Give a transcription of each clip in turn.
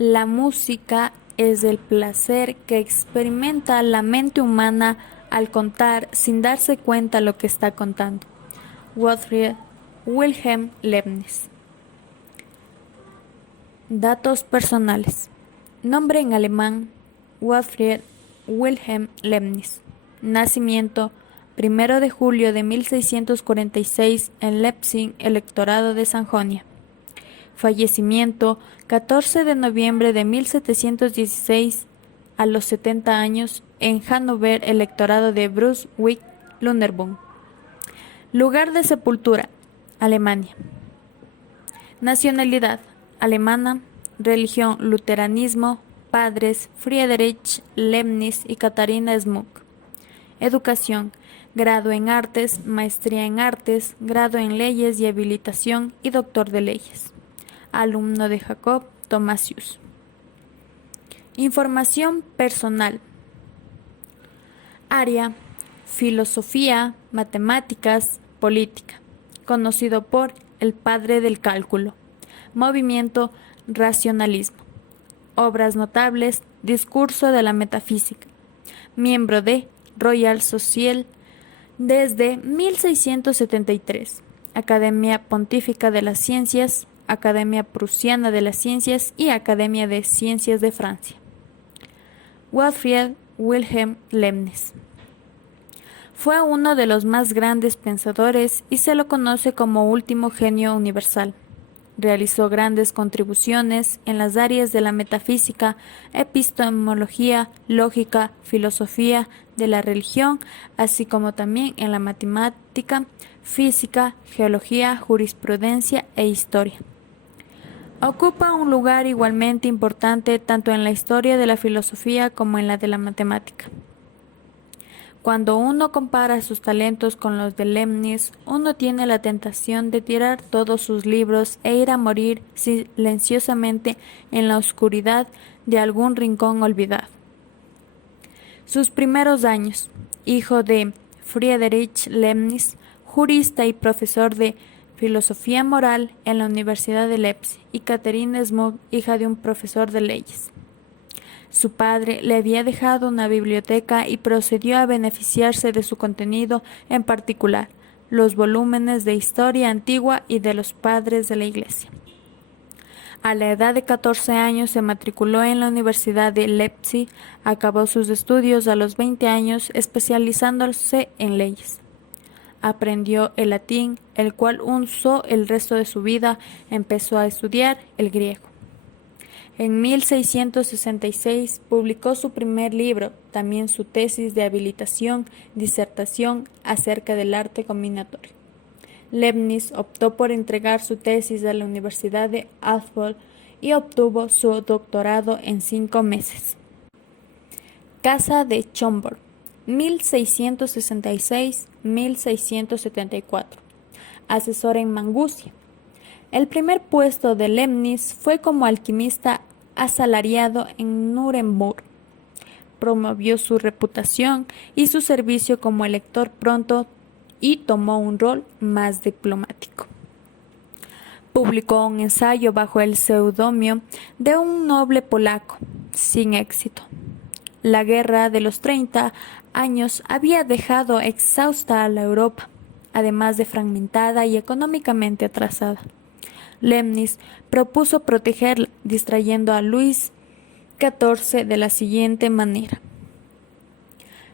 La música es el placer que experimenta la mente humana al contar sin darse cuenta lo que está contando. Gottfried Wilhelm Leibniz. Datos personales. Nombre en alemán: Gottfried Wilhelm Leibniz. Nacimiento: 1 de julio de 1646 en Leipzig, Electorado de Sajonia. Fallecimiento: 14 de noviembre de 1716 a los 70 años en Hannover, Electorado de Brunswick-Lunenburg. Lugar de sepultura: Alemania. Nacionalidad: alemana. Religión: luteranismo. Padres: Friedrich Leibniz y Katharina Schmuck. Educación: grado en artes, maestría en artes, grado en leyes y habilitación y doctor de leyes. Alumno de Jacob Thomasius. Información personal. Área: filosofía, matemáticas, política. Conocido por el padre del cálculo. Movimiento: racionalismo. Obras notables: Discurso de la metafísica. Miembro de Royal Society desde 1673. Academia Pontífica de las Ciencias, Academia Prusiana de las Ciencias y Academia de Ciencias de Francia. Gottfried Wilhelm Leibniz. Fue uno de los más grandes pensadores y se lo conoce como último genio universal. Realizó grandes contribuciones en las áreas de la metafísica, epistemología, lógica, filosofía de la religión, así como también en la matemática, física, geología, jurisprudencia e historia. Ocupa un lugar igualmente importante tanto en la historia de la filosofía como en la de la matemática. Cuando uno compara sus talentos con los de Leibniz, uno tiene la tentación de tirar todos sus libros e ir a morir silenciosamente en la oscuridad de algún rincón olvidado. Sus primeros años: hijo de Friedrich Leibniz, jurista y profesor de filosofía moral en la Universidad de Leipzig, y Katharina Schmuck, hija de un profesor de leyes. Su padre le había dejado una biblioteca y procedió a beneficiarse de su contenido, en particular los volúmenes de historia antigua y de los padres de la Iglesia. A la edad de 14 años se matriculó en la Universidad de Leipzig. Acabó sus estudios a los 20 años, especializándose en leyes. Aprendió el latín, el cual usó el resto de su vida. Empezó a estudiar el griego. En 1666 publicó su primer libro, también su tesis de habilitación, disertación acerca del arte combinatorio. Leibniz optó por entregar su tesis a la Universidad de Oxford y obtuvo su doctorado en 5 meses. Casa de Schönborn, 1666-1674. Asesor en Maguncia. El primer puesto de Leibniz fue como alquimista asalariado en Nuremberg. Promovió su reputación y su servicio como elector pronto y tomó un rol más diplomático. Publicó un ensayo bajo el seudónimo de un noble polaco, sin éxito. La Guerra de los 30 años había dejado exhausta a la Europa, además de fragmentada y económicamente atrasada. Leibniz propuso protegerla, distrayendo a Luis XIV de la siguiente manera.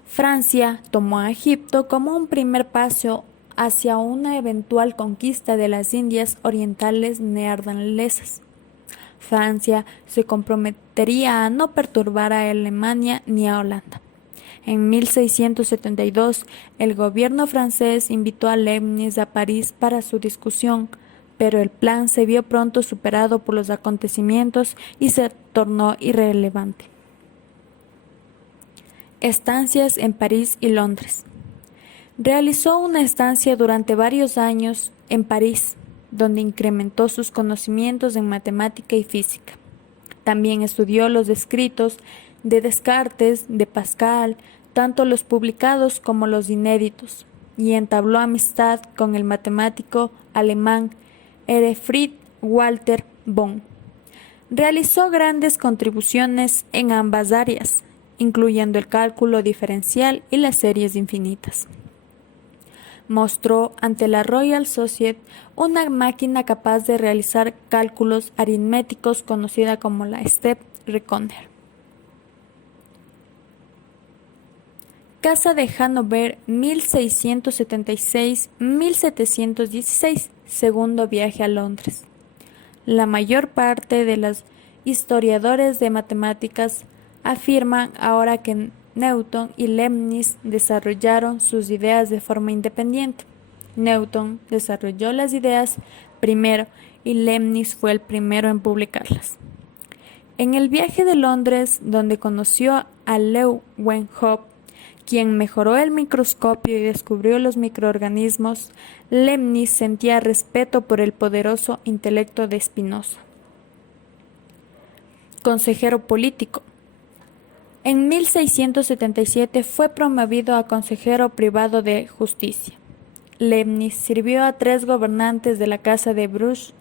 Francia tomó a Egipto como un primer paso hacia una eventual conquista de las Indias orientales neerlandesas. Francia se comprometería a no perturbar a Alemania ni a Holanda. En 1672, el gobierno francés invitó a Leibniz a París para su discusión, pero el plan se vio pronto superado por los acontecimientos y se tornó irrelevante. Estancias en París y Londres. Realizó una estancia durante varios años en París, donde incrementó sus conocimientos en matemática y física. También estudió los escritos de Descartes, de Pascal, tanto los publicados como los inéditos, y entabló amistad con el matemático alemán Erfried Walter Bonn. Realizó grandes contribuciones en ambas áreas, incluyendo el cálculo diferencial y las series infinitas. Mostró ante la Royal Society una máquina capaz de realizar cálculos aritméticos conocida como la Step Reckoner. Casa de Hanover 1676-1716, segundo viaje a Londres. La mayor parte de los historiadores de matemáticas afirman ahora que Newton y Leibniz desarrollaron sus ideas de forma independiente. Newton desarrolló las ideas primero y Leibniz fue el primero en publicarlas. En el viaje de Londres, donde conoció a Leeuwenhoek, quien mejoró el microscopio y descubrió los microorganismos, Leibniz sentía respeto por el poderoso intelecto de Spinoza. Consejero político. En 1677 fue promovido a consejero privado de justicia. Leibniz sirvió a 3 gobernantes de la Casa de Brunswick,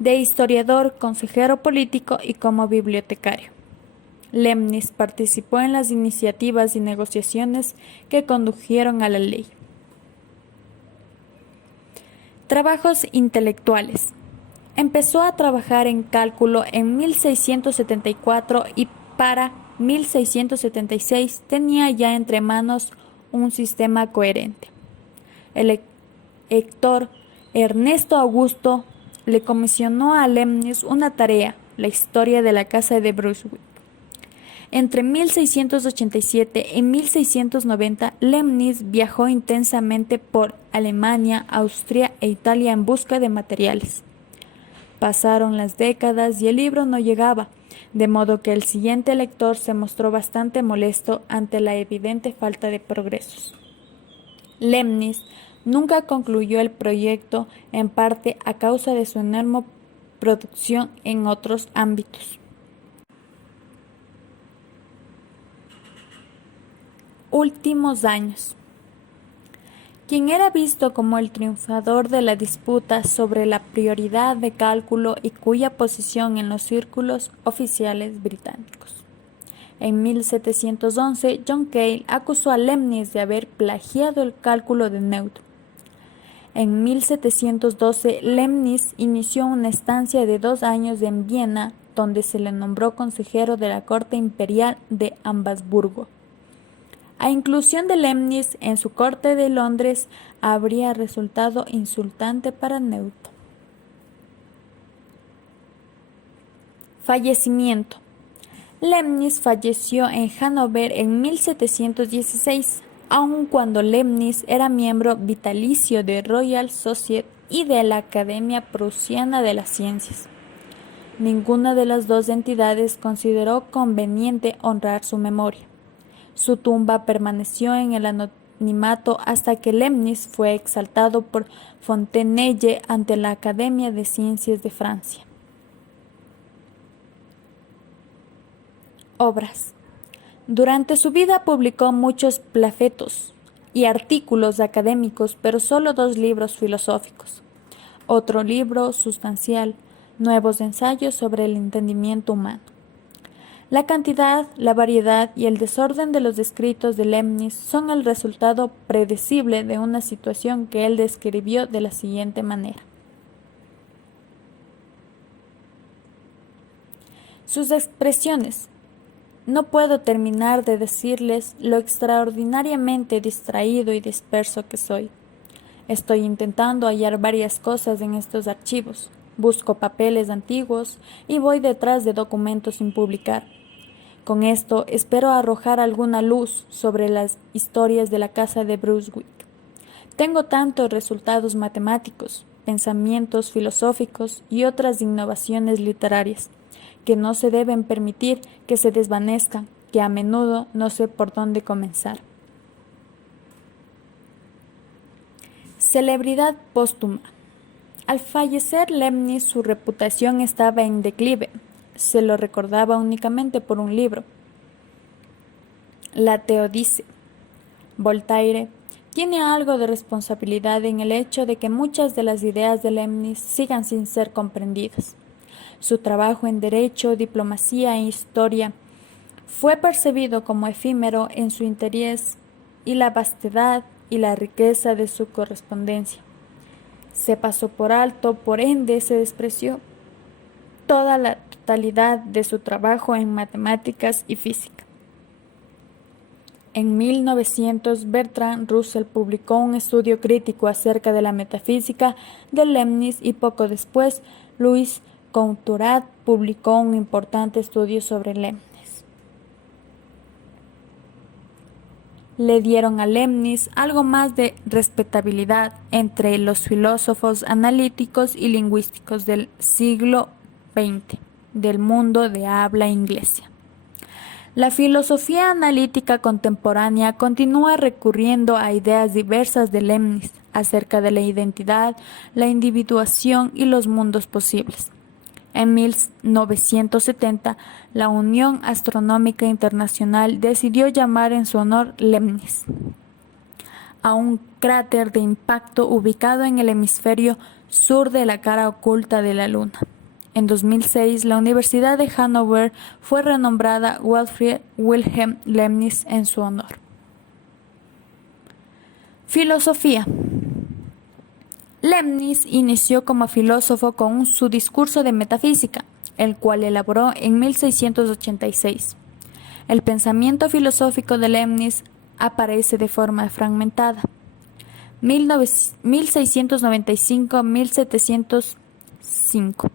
de historiador, consejero político y como bibliotecario. Leibniz participó en las iniciativas y negociaciones que condujeron a la ley. Trabajos intelectuales. Empezó a trabajar en cálculo en 1674 y para 1676 tenía ya entre manos un sistema coherente. El lector Ernesto Augusto le comisionó a Leibniz una tarea, la historia de la Casa de Brunswick. Entre 1687 y 1690, Leibniz viajó intensamente por Alemania, Austria e Italia en busca de materiales. Pasaron las décadas y el libro no llegaba, de modo que el siguiente lector se mostró bastante molesto ante la evidente falta de progresos. Leibniz nunca concluyó el proyecto, en parte a causa de su enorme producción en otros ámbitos. Últimos años. Quien era visto como el triunfador de la disputa sobre la prioridad de cálculo y cuya posición en los círculos oficiales británicos. En 1711, John Cale acusó a Leibniz de haber plagiado el cálculo de Newton. En 1712, Leibniz inició una estancia de 2 años en Viena, donde se le nombró consejero de la corte imperial de Habsburgo. La inclusión de Leibniz en su corte de Londres habría resultado insultante para Newton. Fallecimiento. Leibniz falleció en Hannover en 1716, aun cuando Leibniz era miembro vitalicio de Royal Society y de la Academia Prusiana de las Ciencias. Ninguna de las dos entidades consideró conveniente honrar su memoria. Su tumba permaneció en el anonimato hasta que Leibniz fue exaltado por Fontenelle ante la Academia de Ciencias de Francia. Obras. Durante su vida publicó muchos panfletos y artículos académicos, pero solo 2 libros filosóficos. Otro libro sustancial, Nuevos ensayos sobre el entendimiento humano. La cantidad, la variedad y el desorden de los escritos de Leibniz son el resultado predecible de una situación que él describió de la siguiente manera. Sus expresiones. No puedo terminar de decirles lo extraordinariamente distraído y disperso que soy. Estoy intentando hallar varias cosas en estos archivos. Busco papeles antiguos y voy detrás de documentos sin publicar. Con esto espero arrojar alguna luz sobre las historias de la Casa de Brunswick. Tengo tantos resultados matemáticos, pensamientos filosóficos y otras innovaciones literarias, que no se deben permitir que se desvanezcan, que a menudo no sé por dónde comenzar. Celebridad póstuma. Al fallecer Leibniz, su reputación estaba en declive. Se lo recordaba únicamente por un libro, La Teodice. Voltaire tiene algo de responsabilidad en el hecho de que muchas de las ideas de Leibniz sigan sin ser comprendidas. Su trabajo en derecho, diplomacia e historia fue percibido como efímero en su interés y la vastedad y la riqueza de su correspondencia. Se pasó por alto, por ende se despreció toda la totalidad de su trabajo en matemáticas y física. En 1900, Bertrand Russell publicó un estudio crítico acerca de la metafísica de Leibniz y poco después, Louis Couturat publicó un importante estudio sobre Leibniz. Le dieron a Leibniz algo más de respetabilidad entre los filósofos analíticos y lingüísticos del siglo XX, del mundo de habla inglesa. La filosofía analítica contemporánea continúa recurriendo a ideas diversas de Leibniz acerca de la identidad, la individuación y los mundos posibles. En 1970, la Unión Astronómica Internacional decidió llamar en su honor Leibniz a un cráter de impacto ubicado en el hemisferio sur de la cara oculta de la Luna. En 2006, la Universidad de Hannover fue renombrada Gottfried Wilhelm Leibniz en su honor. Filosofía. Leibniz inició como filósofo con su discurso de metafísica, el cual elaboró en 1686. El pensamiento filosófico de Leibniz aparece de forma fragmentada. 1695-1705.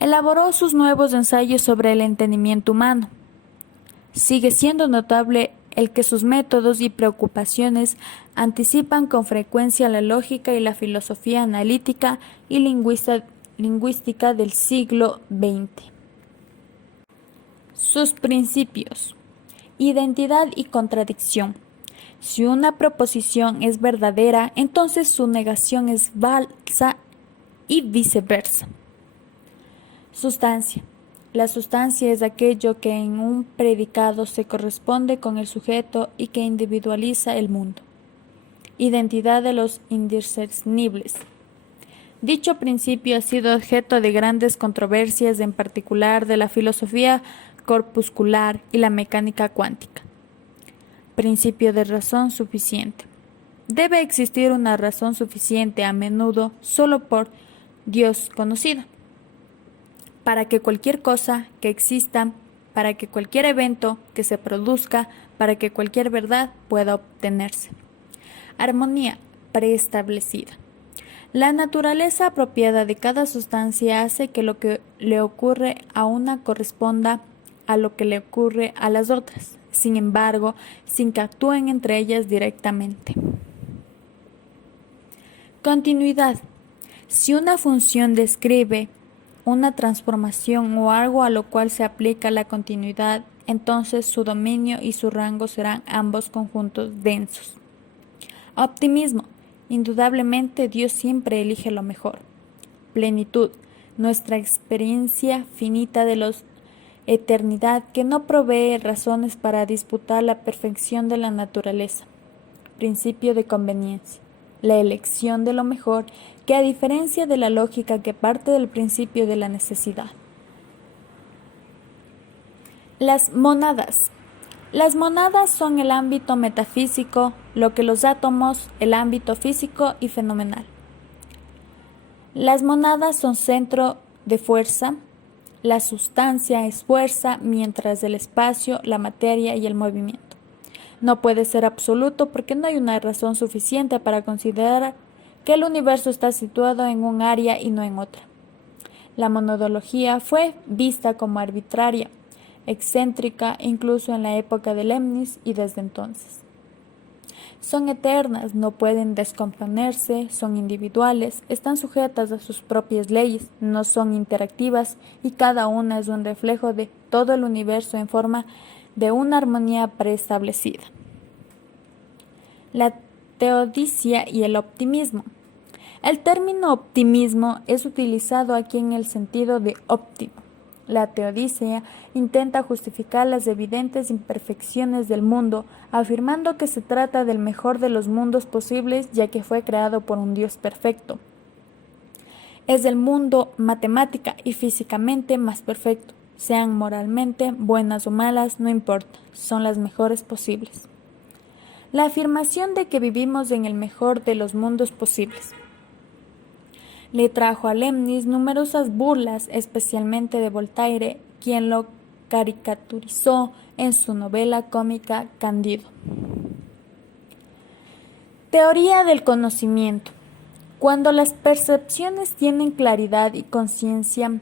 Elaboró sus nuevos ensayos sobre el entendimiento humano. Sigue siendo notable el que sus métodos y preocupaciones anticipan con frecuencia la lógica y la filosofía analítica y lingüística del siglo XX. Sus principios. Identidad y contradicción. Si una proposición es verdadera, entonces su negación es falsa y viceversa. Sustancia. La sustancia es aquello que en un predicado se corresponde con el sujeto y que individualiza el mundo. Identidad de los indiscernibles. Dicho principio ha sido objeto de grandes controversias, en particular de la filosofía corpuscular y la mecánica cuántica. Principio de razón suficiente. Debe existir una razón suficiente, a menudo solo por Dios conocida, para que cualquier cosa que exista, para que cualquier evento que se produzca, para que cualquier verdad pueda obtenerse. Armonía preestablecida. La naturaleza apropiada de cada sustancia hace que lo que le ocurre a una corresponda a lo que le ocurre a las otras, sin embargo, sin que actúen entre ellas directamente. Continuidad. Si una función describe una transformación o algo a lo cual se aplica la continuidad, entonces su dominio y su rango serán ambos conjuntos densos. Optimismo. Indudablemente Dios siempre elige lo mejor. Plenitud. Nuestra experiencia finita de la eternidad que no provee razones para disputar la perfección de la naturaleza. Principio de conveniencia. La elección de lo mejor, que a diferencia de la lógica que parte del principio de la necesidad. Las monadas. Las monadas son el ámbito metafísico, lo que los átomos, el ámbito físico y fenomenal. Las monadas son centro de fuerza, la sustancia es fuerza, mientras el espacio, la materia y el movimiento. No puede ser absoluto porque no hay una razón suficiente para considerar que el universo está situado en un área y no en otra. La monodología fue vista como arbitraria, excéntrica, incluso en la época de Leibniz y desde entonces. Son eternas, no pueden descomponerse, son individuales, están sujetas a sus propias leyes, no son interactivas y cada una es un reflejo de todo el universo en forma de una armonía preestablecida. La teodicia y el optimismo. El término optimismo es utilizado aquí en el sentido de óptimo. La teodicia intenta justificar las evidentes imperfecciones del mundo, afirmando que se trata del mejor de los mundos posibles, ya que fue creado por un Dios perfecto. es el mundo matemática y físicamente más perfecto. Sean moralmente buenas o malas, no importa, son las mejores posibles. La afirmación de que vivimos en el mejor de los mundos posibles le trajo a Leibniz numerosas burlas, especialmente de Voltaire, quien lo caricaturizó en su novela cómica Cándido. Teoría del conocimiento. Cuando las percepciones tienen claridad y conciencia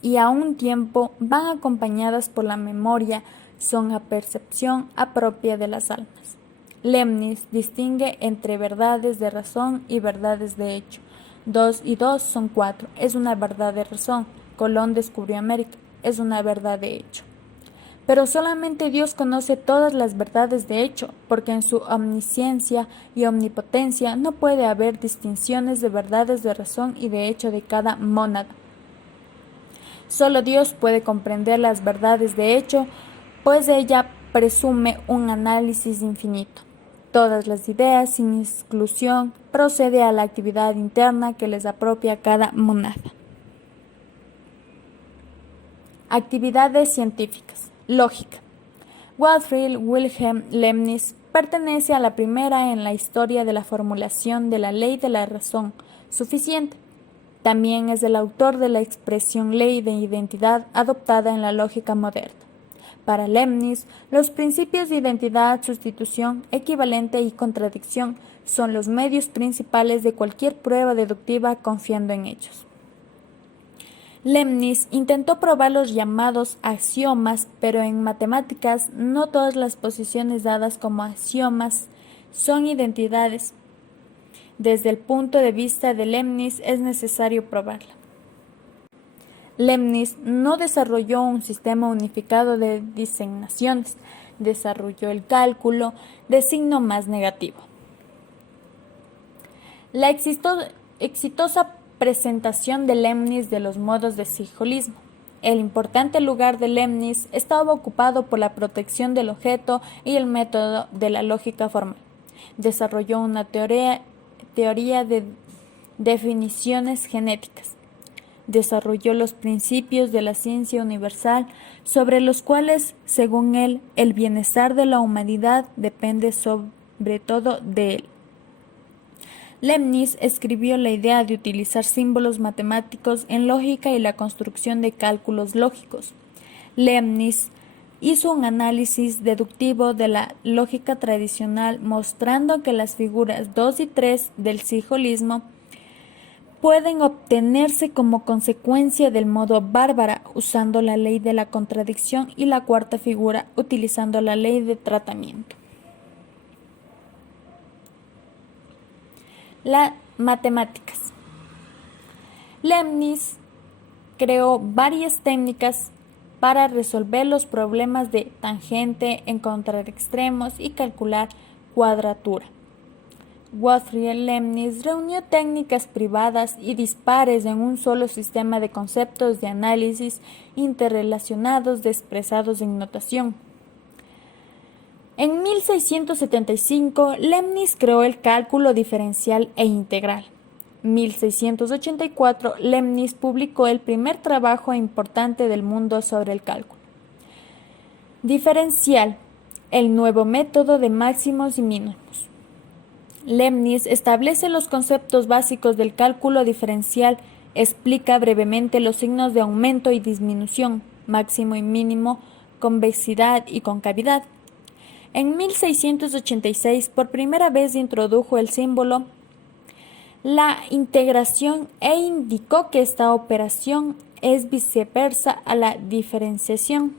y a un tiempo van acompañadas por la memoria, son a percepción propia de las almas. Leibniz distingue entre verdades de razón y verdades de hecho. 2 y 2 son 4, es una verdad de razón. Colón descubrió América, es una verdad de hecho. Pero solamente Dios conoce todas las verdades de hecho, porque en su omnisciencia y omnipotencia no puede haber distinciones de verdades de razón y de hecho de cada mónada. Solo Dios puede comprender las verdades de hecho, pues ella presume un análisis infinito. Todas las ideas, sin exclusión, procede a la actividad interna que les apropia a cada mónada. Actividades científicas. Lógica. Gottfried Wilhelm Leibniz pertenece a la primera en la historia de la formulación de la ley de la razón suficiente. También es el autor de la expresión ley de identidad adoptada en la lógica moderna. Para Leibniz, los principios de identidad, sustitución, equivalente y contradicción son los medios principales de cualquier prueba deductiva confiando en ellos. Leibniz intentó probar los llamados axiomas, pero en matemáticas no todas las posiciones dadas como axiomas son identidades. Desde el punto de vista de Leibniz es necesario probarla. Leibniz no desarrolló un sistema unificado de designaciones, desarrolló el cálculo de signo más negativo. La exitosa presentación de Leibniz de los modos de silogismo. El importante lugar de Leibniz estaba ocupado por la protección del objeto y el método de la lógica formal. Desarrolló una teoría de definiciones genéticas. Desarrolló los principios de la ciencia universal sobre los cuales, según él, el bienestar de la humanidad depende sobre todo de él. Leibniz escribió la idea de utilizar símbolos matemáticos en lógica y la construcción de cálculos lógicos. Leibniz hizo un análisis deductivo de la lógica tradicional mostrando que las figuras 2 y 3 del silogismo pueden obtenerse como consecuencia del modo bárbara usando la ley de la contradicción y la cuarta figura utilizando la ley de tratamiento. Las matemáticas. Leibniz creó varias técnicas para resolver los problemas de tangente, encontrar extremos y calcular cuadratura. Gottfried Leibniz reunió técnicas privadas y dispares en un solo sistema de conceptos de análisis interrelacionados expresados en notación. En 1675, Leibniz creó el cálculo diferencial e integral. En 1684, Leibniz publicó el primer trabajo importante del mundo sobre el cálculo diferencial, el nuevo método de máximos y mínimos. Leibniz establece los conceptos básicos del cálculo diferencial, explica brevemente los signos de aumento y disminución, máximo y mínimo, convexidad y concavidad. En 1686, por primera vez introdujo el símbolo la integración e indicó que esta operación es viceversa a la diferenciación.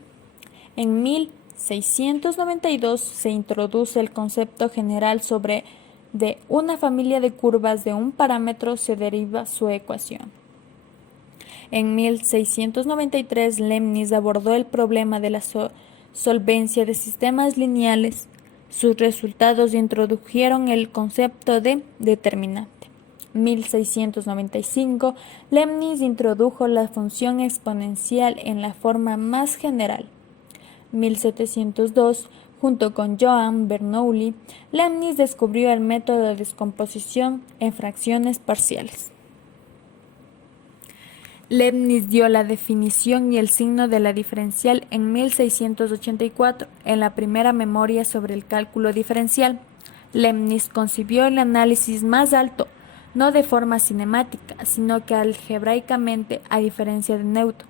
En 1692 se introduce el concepto general sobre de una familia de curvas de un parámetro se deriva su ecuación. En 1693, Leibniz abordó el problema de la solvencia de sistemas lineales. Sus resultados introdujeron el concepto de determinante. En 1695, Leibniz introdujo la función exponencial en la forma más general. En 1702, junto con Johann Bernoulli, Leibniz descubrió el método de descomposición en fracciones parciales. Leibniz dio la definición y el signo de la diferencial en 1684 en la primera memoria sobre el cálculo diferencial. Leibniz concibió el análisis más alto, no de forma cinemática, sino que algebraicamente, a diferencia de Newton.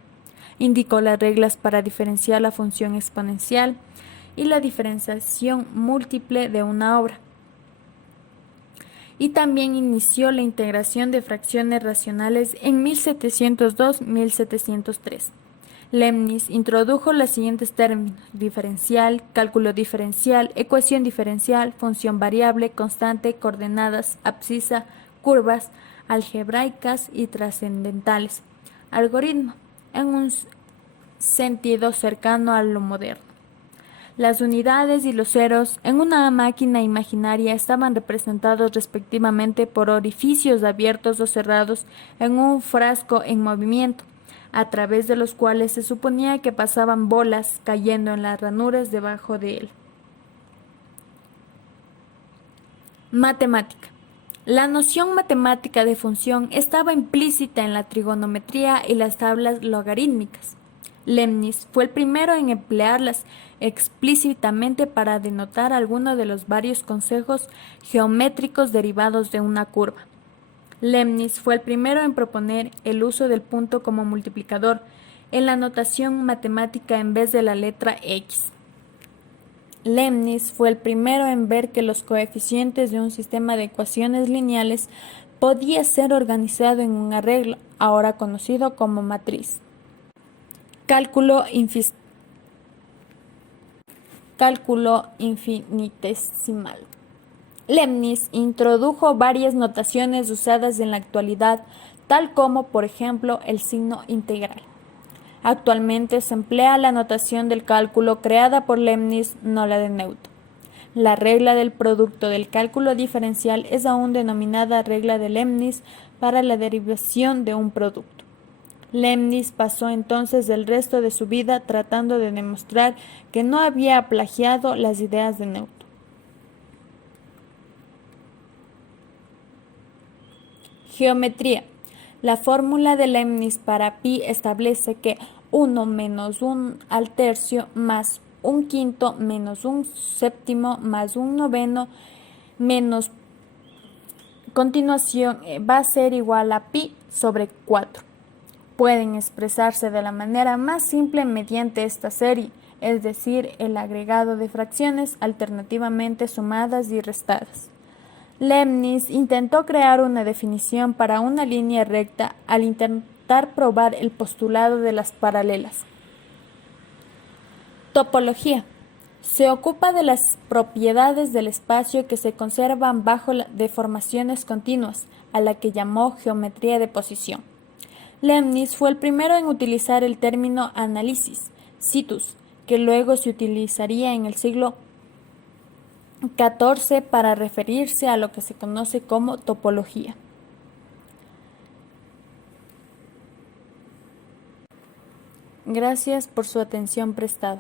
Indicó las reglas para diferenciar la función exponencial y la diferenciación múltiple de una obra. Y también inició la integración de fracciones racionales en 1702-1703. Leibniz introdujo los siguientes términos: diferencial, cálculo diferencial, ecuación diferencial, función variable, constante, coordenadas, abscisa, curvas, algebraicas y trascendentales, algoritmo, en un sentido cercano a lo moderno. Las unidades y los ceros en una máquina imaginaria estaban representados respectivamente por orificios abiertos o cerrados en un frasco en movimiento, a través de los cuales se suponía que pasaban bolas cayendo en las ranuras debajo de él. Matemática. La noción matemática de función estaba implícita en la trigonometría y las tablas logarítmicas. Leibniz fue el primero en emplearlas explícitamente para denotar alguno de los varios conceptos geométricos derivados de una curva. Leibniz fue el primero en proponer el uso del punto como multiplicador en la notación matemática en vez de la letra X. Leibniz fue el primero en ver que los coeficientes de un sistema de ecuaciones lineales podía ser organizado en un arreglo, ahora conocido como matriz. Cálculo infinitesimal. Leibniz introdujo varias notaciones usadas en la actualidad, tal como, por ejemplo, el signo integral. Actualmente se emplea la notación del cálculo creada por Leibniz, no la de Newton. La regla del producto del cálculo diferencial es aún denominada regla de Leibniz para la derivación de un producto. Leibniz pasó entonces el resto de su vida tratando de demostrar que no había plagiado las ideas de Newton. Geometría. La fórmula de Leibniz para pi establece que 1 menos 1 al tercio más 1/5 menos 1/7 más 1/9 menos continuación va a ser igual a pi sobre 4. Pueden expresarse de la manera más simple mediante esta serie, es decir, el agregado de fracciones alternativamente sumadas y restadas. Leibniz intentó crear una definición para una línea recta al intentar probar el postulado de las paralelas. Topología. Se ocupa de las propiedades del espacio que se conservan bajo deformaciones continuas, a la que llamó geometría de posición. Leibniz fue el primero en utilizar el término análisis, situs, que luego se utilizaría en el siglo XIV para referirse a lo que se conoce como topología. Gracias por su atención prestada.